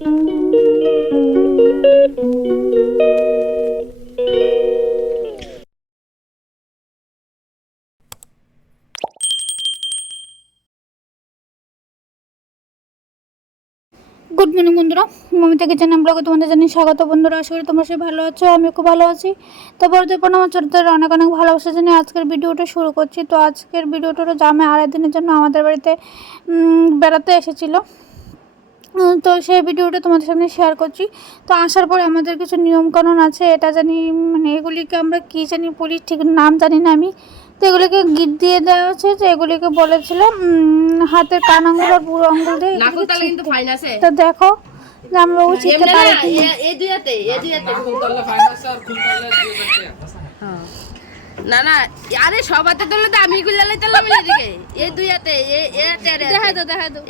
Good morning বন্ধুরা Momita kitchen ব্লগে তোমাদের জানি স্বাগত বন্ধুরা, আশা করি তোমরা সবাই ভালো আছো আমি খুব ভালো আছি। তো পরতে পর আমার ছোটদের অনেক অনেক ভালোবাসা জানিয়ে আজকের ভিডিওটা শুরু করছি। তো আজকের ভিডিওটা জামে আড়াই দিনের জন্য আমাদের বাড়িতে বেড়াতে এসেছিল তো সেই ভিডিওটা তোমাদের সামনে শেয়ার করছি। তো আসার পরে আমাদের কিছু নিয়মকানুন আছে এটা জানি মানে এগুলিকে আমরা কী জানি বলি ঠিক নাম জানি না আমি। তো এগুলিকে গিট দিয়ে দেওয়া হচ্ছে যে এগুলিকে বলেছিল হাতের কান আঙুল আর বুড়ো আঙুল দিয়ে তো দেখো যে আমরা ও শিখতে না পারি না না আরে সবাতে তোলে তো আমি এদিকে।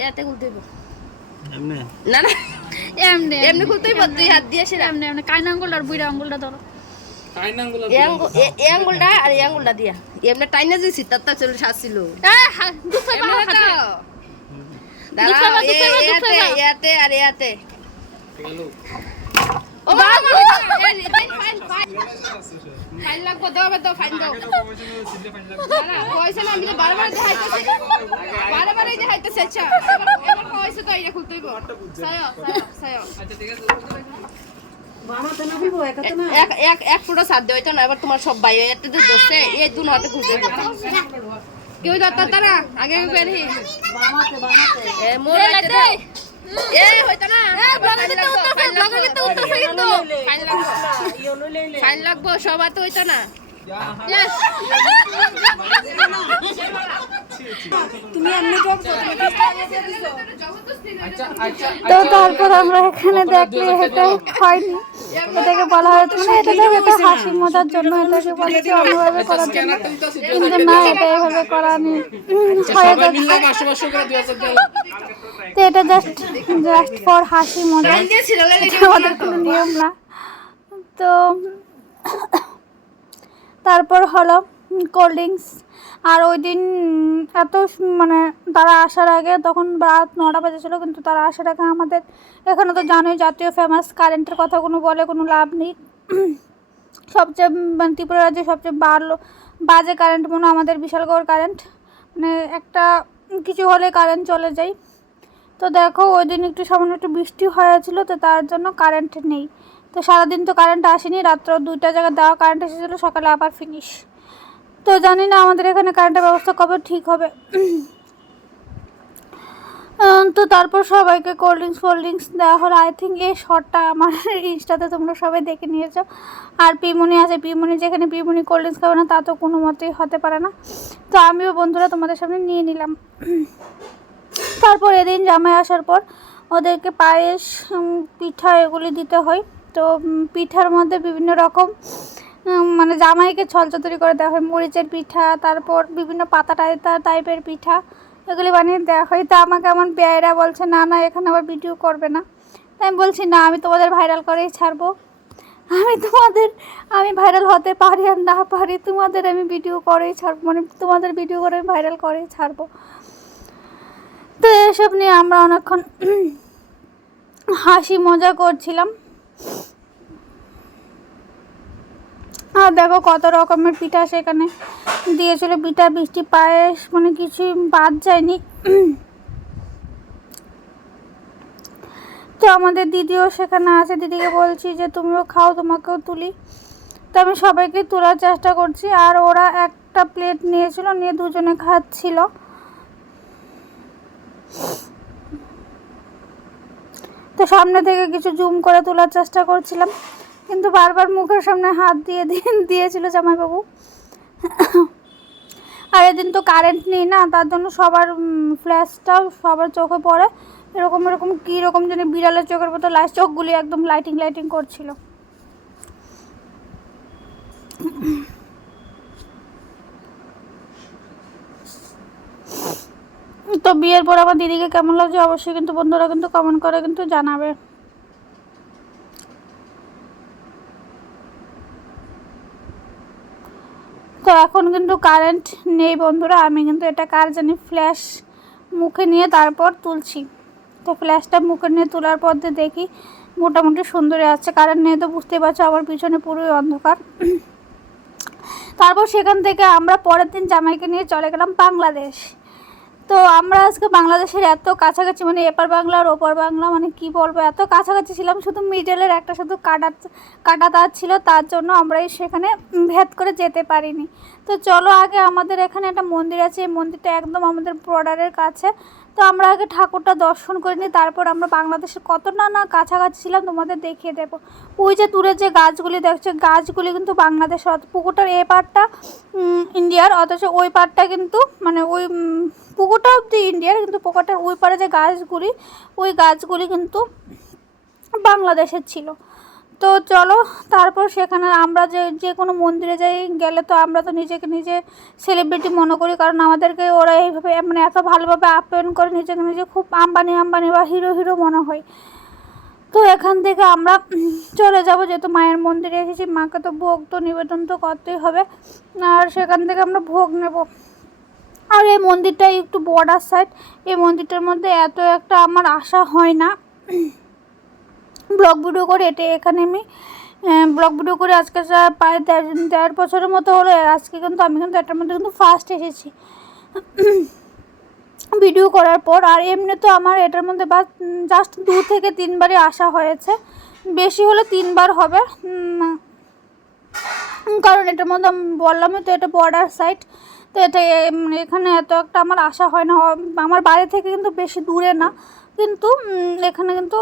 এতে খুলতে হইব না না। এমনি এমনি খুলতে হইব দুই হাত দিয়ে সেরা এমনি এমনি। কাইন আঙ্গুল আর বুড়ো আঙ্গুলটা ধরো। আঙ্গুল এই আঙ্গুলটা আর এই আঙ্গুলটা দিয়া। এমনি টাইনা দিছি তার তো চলে এমনি দাঁড়াও এতে এতে আর এতে। ও বাবা। ফাইন লাগবো দাও দাও ফাইন দাও। না, পয়সা না আমি তো বারবার দেখাইতেছি বারবারই দেখাইতেছি আচ্ছা এবার পয়সা তো এটা সায়ো সায়ো সায়ো আচ্ছা ঠিক আছে এক এক এক ফুটো সাত দেওয়া হইতো না এবার তোমার সব দোষে দু নতে খুলতে কেউ তারা আগে মোর এ লাগবো? ফাইন লাগবো। ফাইন লাগবো ফাইন লাগবো সবার তো হইতো না। Yes. আচ্ছা আচ্ছা তো তারপর আমরা এখানে দেখলে এটা হয়নি। এটাকে বলা হয়েছে মানে এটা তো এটা হাসি মজার জন্য এটাকে বলেছে অন্যভাবে করার জন্য। কিন্তু না এটা এভাবে করা হয়ে যাচ্ছে টাকা তো এটা জাস্ট জাস্ট ফর হাসি মজা। আমাদের কোনো নিয়ম না। তো তারপর হলো কোল্ড ড্রিঙ্কস আর ওই দিন এত মানে তারা আসার আগে তখন রাত নটা বাজেছিলো, কিন্তু তারা আসার আগে আমাদের, এখানে তো জানোই জাতীয় ফেমাস কারেন্টের কথা কোনো বলে কোনো লাভ নেই। সবচেয়ে মানে ত্রিপুরা রাজ্যে সবচেয়ে ভালো বাজে কারেন্ট মনে আমাদের বিশালগড় কারেন্ট মানে একটা, কিছু হলে কারেন্ট চলে যায়। তো দেখো, ওই দিন একটু সামান্য একটু বৃষ্টি হয়েছিল, তো তার জন্য কারেন্ট নেই। তো সারাদিন তো কারেন্ট আসেনি, রাত্র দুইটা জায়গায় দেওয়া কারেন্ট এসেছিল, সকালে আবার ফিনিশ তো জানি না আমাদের এখানে কারেন্টের ব্যবস্থা কবে ঠিক হবে। তো তারপর সবাইকে কোল্ড ড্রিঙ্কস কোল্ড ড্রিঙ্কস দেওয়া হলো। আই থিঙ্ক এই শর্টটা আমার ইনস্টাতে তোমরা সবাই দেখে নিয়েছো। আর পিমনি আছে, পিমনি যেখানে পিমনি কোল্ড ড্রিঙ্কস খাবে না, তা তো কোনো মতেই হতে পারে না। তো আমিও বন্ধুরা তোমাদের সামনে নিয়ে নিলাম। তারপর এদিন জামাই আসার পর ওদেরকে পায়েস পিঠা এগুলি দিতে হয়। তো পিঠার মধ্যে বিভিন্ন রকম মানে জামাইকে ছলচতরি করে দেওয়া হয়, মরিচের পিঠা, তারপর বিভিন্ন পাতা টাইতা টাইপের পিঠা, এগুলি বানিয়ে দেওয়া হয়। তো আমাকে আমার বেয়েরা বলছে, না না, এখানে আবার ভিডিও করবে না। আমি বলছি, না, আমি তোমাদের ভাইরাল করেই ছাড়বো। আমি তোমাদের, আমি ভাইরাল হতে পারি আর না পারি, তোমাদের আমি ভিডিও করেই ছাড়বো মানে তোমাদের ভিডিও করে আমি ভাইরাল করেই ছাড়বো। তো এসব নিয়ে আমরা অনেকক্ষণ হাসি মজা করছিলাম। আর দেখো কত রকমের পিঠা সেখানে দিয়েছিল। পিঠা বৃষ্টি পায়েস মানে কিছুই বাদ যায়নি। তো আমাদের দিদিও সেখানে আছে। দিদিকে বলছি যে, তুমিও খাও, তোমাকেও তুলি। তো আমি সবাইকে তোলার চেষ্টা করছি। আর ওরা একটা প্লেট নিয়েছিল, নিয়ে দুজনে খাচ্ছিল। তো সামনে থেকে কিছু জুম করে তোলার চেষ্টা করছিলাম। কিন্তু বারবার মুখের সামনে হাত দিয়ে দিয়ে দিয়েছিল জামাইবাবু। আর এদিন তো কারেন্ট নেই না, তার জন্য সবার ফ্ল্যাশটাও সবার চোখে পড়ে। এরকম এরকম কী রকম যেন বিড়ালের চোখের মতো লাইট চোখগুলি একদম লাইটিং লাইটিং করছিল। তো বিয়ের পর আমার দিদিকে কেমন লাগছে? অবশ্যই কিন্তু বন্ধুরা কিন্তু কমেন্ট করে কিন্তু জানাবে। তো এখন কিন্তু কারেন্ট নেই বন্ধুরা, আমি কিন্তু এটা কার জানি ফ্ল্যাশ মুখে নিয়ে তারপর তুলছি। তো ফ্ল্যাশটা মুখে নিয়ে তোলার পর দেখি মোটামুটি সুন্দরই আছে কারেন্ট নেই তো বুঝতে পারছ আমার পিছনে পুরোই অন্ধকার। তারপর সেখান থেকে আমরা পরের দিন জামাইকে নিয়ে চলে গেলাম বাংলাদেশ। তো আমরা আজকে বাংলাদেশের এত কাছাকাছি মানে এপার বাংলা আর ওপার বাংলা মানে কি বলব, এত কাছাকাছি ছিলাম, শুধু মিডলের একটা শুধু কাটা কাটা তার ছিল, তার জন্য আমরা সেখানে ভেদ করে যেতে পারিনি। তো চলো আগে আমাদের এখানে একটা মন্দির আছে, এই মন্দিরটা একদম আমাদের বর্ডারের কাছে। তো আমরা আগে ঠাকুরটা দর্শন করে নিই, তারপর আমরা বাংলাদেশের কত না না কাছাকাছি ছিলাম, তোমাদের দেখিয়ে দেবো। ওই যে দূরে যে গাছগুলি দেখছ গাছগুলি কিন্তু বাংলাদেশ পুকুরটার এ পারটা ইন্ডিয়ার, অথচ ওই পারটা কিন্তু মানে ওই পুকুরটা অব্দি ইন্ডিয়ার, কিন্তু পুকুরটার ওই পারে যে গাছগুলি, ওই গাছগুলি কিন্তু বাংলাদেশের ছিল। তো চলো, তারপর সেখানে আমরা যে যে কোনো মন্দিরে যাই, গেলে তো আমরা তো নিজেকে নিজে সেলিব্রিটি মনে করি, কারণ আমাদেরকে ওরা এইভাবে মানে এত ভালোভাবে আপ্যায়ন করে, নিজেকে নিজে খুব আম্বানি আম্বানি বা হিরো হিরো মনে হয়। তো এখান থেকে আমরা চলে যাব, যেহেতু মায়ের মন্দিরে এসেছি, মাকে তো ভোগ তো নিবেদন তো করতেই হবে। আর সেখান থেকে আমরা ভোগ নেব। আর এই মন্দিরটা একটু বর্ডার সাইড এই মন্দিরটার মধ্যে এত একটা আমার আশা হয় না। ব্লগ ভিডিও করে এটা এখানে আমি ব্লগ ভিডিও করে আজকে প্রায় দেড় বছরের মতো হলো, আজকে কিন্তু আমি কিন্তু এটার মধ্যে কিন্তু ফার্স্ট এসেছি। ভিডিও করার পর, আর এমনি তো আমার এটার মধ্যে বা জাস্ট দু থেকে তিনবারই আসা হয়েছে। বেশি হলে তিনবার হবে কারণ এটার মধ্যে বললামই তো, এটা বর্ডার সাইড তো এটা এখানে এত একটা আমার আশা হয় না, আমার বাড়ি থেকে কিন্তু বেশি দূরে না, কিন্তু এখানে কিন্তু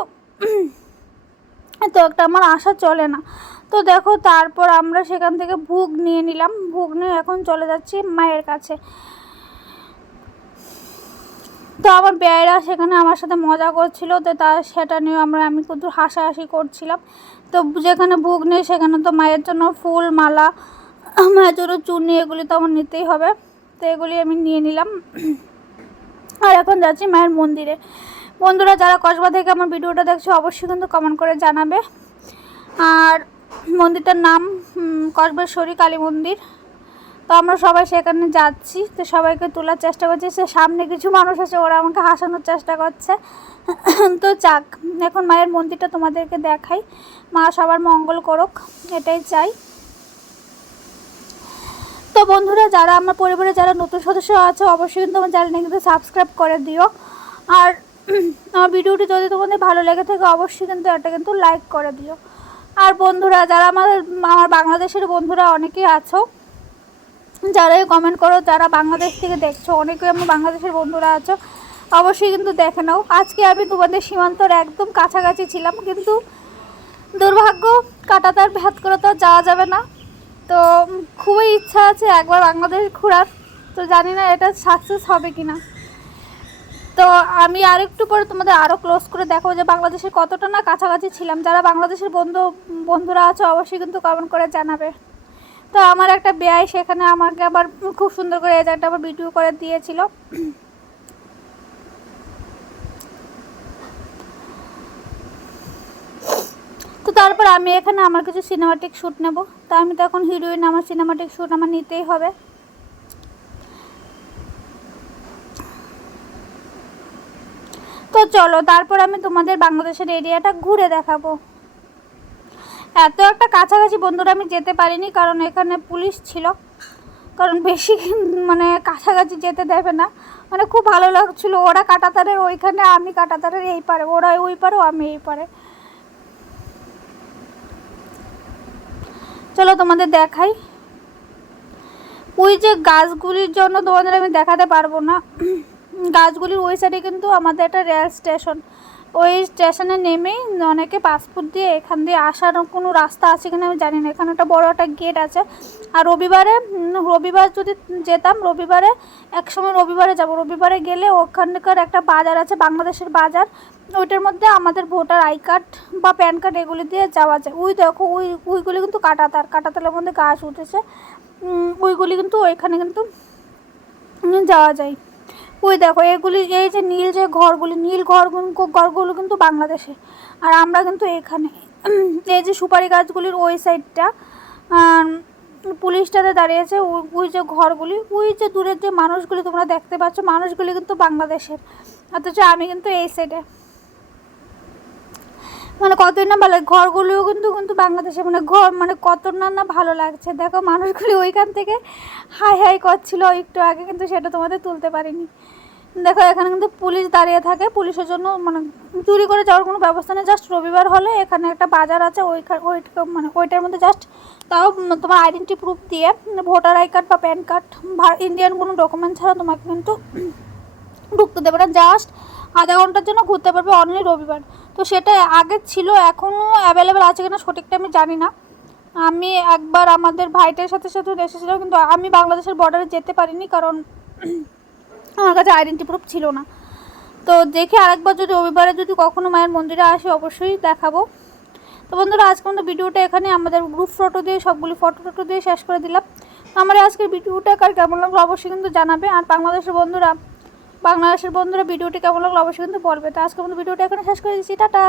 এত একটা আমার আশা চলে না। তো দেখো তারপর আমরা সেখান থেকে ভুগ নিয়ে নিলাম। ভুগ নিয়ে এখন চলে যাচ্ছি মায়ের কাছে। তো আমার ব্যয়রা সেখানে আমার সাথে মজা করছিল। তো তা সেটা নিয়ে আমরা আমি কিন্তু হাসাহাসি করছিলাম। তো যেখানে ভোগ নেই সেখানে তো মায়ের জন্য ফুল, মালা, মায়ের জন্য চুনি এগুলি তো আমার নিতেই হবে। তো এগুলি আমি নিয়ে নিলাম। আর এখন যাচ্ছি মায়ের মন্দিরে। বন্ধুরা, যারা কসবা থেকে আমার ভিডিওটা দেখছ, অবশ্যই কিন্তু কমেন্ট করে জানাবে। আর মন্দিরটার নাম কসবেশ্বরী কালী মন্দির। তো আমরা সবাই সেখানে যাচ্ছি, তো সবাইকে তোলার চেষ্টা করছি। সে সামনে কিছু মানুষ আছে, ওরা আমাকে হাসানোর চেষ্টা করছে। তো যাক, এখন মায়ের মন্দিরটা তোমাদেরকে দেখাই। মা সবার মঙ্গল করুক, এটাই চাই। তো বন্ধুরা, যারা আমার পরিবারে যারা নতুন সদস্য আছে, অবশ্যই কিন্তু আমার চ্যানেলটা কিন্তু সাবস্ক্রাইব করে দিও। আর আমার ভিডিওটি যদি তোমাদের ভালো লেগে থাকে, অবশ্যই কিন্তু এটা কিন্তু লাইক করে দিও। আর বন্ধুরা, যারা আমাদের, আমার বাংলাদেশের বন্ধুরা অনেকেই আছো, যারাই কমেন্ট করো, যারা বাংলাদেশ থেকে দেখছ, অনেকেই আমার বাংলাদেশের বন্ধুরা আছো, অবশ্যই কিন্তু দেখে নাও। আজকে আমি তোমাদের সীমান্তর একদম কাছাকাছি ছিলাম, কিন্তু দুর্ভাগ্য, কাটাতার ভেদ করে তো যাওয়া যাবে না। তো খুবই ইচ্ছা আছে একবার বাংলাদেশ ঘোরার। তো জানি না এটা সাকসেস হবে কি না তো আমি আরেকটু পরে তোমাদের আরও ক্লোজ করে দেখো যে বাংলাদেশের কতটা না কাছাকাছি ছিলাম। যারা বাংলাদেশের বন্ধু, বন্ধুরা আছে, অবশ্যই কিন্তু কমেন্ট করে জানাবে। তো আমার একটা বেয়াই সেখানে আমাকে আবার খুব সুন্দর করে এই জায়গাটা আবার ভিডিও করে দিয়েছিল। তো তারপর আমি এখানে আমার কিছু সিনেমাটিক শ্যুট নেব। তো আমি তো এখন হিরোইন আমার সিনেমাটিক শ্যুট আমার নিতেই হবে। তো চলো, তারপর আমি তোমাদের বাংলাদেশের এরিয়াটা ঘুরে দেখাবো। এত একটা কাছাকাছি বন্ধুরা আমি যেতে পারিনি, কারণ এখানে পুলিশ ছিল। কারণ বেশি মানে কাছাকাছি যেতে দেবে না। মানে খুব ভালো লাগছিল, ওরা কাটাতারের ওইখানে, আমি কাটাতারের এই পারে, ওরা ওই পারে আমি এই পারে। চলো তোমাদের দেখাই। ওই যে গাছগুলির জন্য তোমাদের আমি দেখাতে পারব না। গাছগুলির ওই সাইডে কিন্তু আমাদের একটা রেল স্টেশন ওই স্টেশনে নেমেই অনেকে পাসপোর্ট দিয়ে এখান দিয়ে আসার কোনো রাস্তা আছে কিনা আমি জানি না। এখানে একটা বড় একটা গেট আছে। আর রবিবারে রবিবার যদি যেতাম, রবিবারে এক সময় রবিবারে যাব। রবিবারে গেলে ওখানকার একটা বাজার আছে, বাংলাদেশের বাজার। ওইটার মধ্যে আমাদের ভোটার আই কার্ড বা প্যান কার্ড এগুলি দিয়ে যাওয়া যায়। ওই দেখো, ওই, ওইগুলি কিন্তু কাটাতার। কাটাতারের মধ্যে গাছ উঠেছে। ওইগুলি কিন্তু ওইখানে কিন্তু যাওয়া যায়। ওই দেখো, এগুলি, এই যে নীল যে ঘরগুলি, নীল ঘরগুলো ঘরগুলো কিন্তু বাংলাদেশে। আর আমরা কিন্তু এখানে। এই যে সুপারি গাছগুলির ওই সাইডটা পুলিশটাতে দাঁড়িয়েছে ওই- ওই যে ঘরগুলি, ওই যে দূরের যে মানুষগুলি তোমরা দেখতে পাচ্ছ, মানুষগুলি কিন্তু বাংলাদেশের। অথচ আমি কিন্তু এই সাইডে মানে কতই না ভালো, ঘরগুলিও কিন্তু কিন্তু বাংলাদেশে মানে ঘর মানে কত না না ভালো লাগছে। দেখো মানুষগুলি ওইখান থেকে হাই হাই করছিল একটু আগে, কিন্তু সেটা তোমাদের তুলতে পারিনি। দেখো এখানে কিন্তু পুলিশ দাঁড়িয়ে থাকে, পুলিশের জন্য মানে চুরি করে যাওয়ার কোনো ব্যবস্থা নেই। জাস্ট রবিবার হলে এখানে একটা বাজার আছে ওইখান ওই মানে ওইটার মধ্যে জাস্ট তাও তোমার আইডেন্টি প্রুফ দিয়ে ভোটার আই কার্ড বা প্যান কার্ড ইন্ডিয়ান কোনো ডকুমেন্ট ছাড়া তোমাকে কিন্তু ঢুকতে দেবে না। জাস্ট আধা ঘণ্টার জন্য ঘুরতে পারবে অনলি রবিবার। তো সেটা আগে ছিল এখনও অ্যাভেলেবেল আছে কিনা সঠিকটা আমি জানি না। আমি একবার আমাদের ভাইটার সাথে সাথে এসেছিলাম কিন্তু আমি বাংলাদেশের বর্ডারে যেতে পারিনি কারণ আমার কাছে আইডেন্টি প্রুফ ছিল না। তো দেখি আরেকবার যদি রবিবারে যদি কখনো মায়ের মন্দিরে আসি, অবশ্যই দেখাবো। তো বন্ধুরা, আজকে আমাদের ভিডিওটা এখানে, আমাদের গ্রুপ ফটো দিয়ে, সবগুলি ফটো টটো দিয়ে শেষ করে দিলাম। আমার আজকের ভিডিওটা কার কেমন লাগল অবশ্যই কিন্তু জানাবে। আর বাংলাদেশের বন্ধুরা বাংলাদেশের বন্ধুরা ভিডিওটি কেমন লাগল অবশ্যই কিন্তু বলবে। তো আজকে বন্ধু ভিডিওটা এখানে শেষ করে দিচ্ছি। টাটা।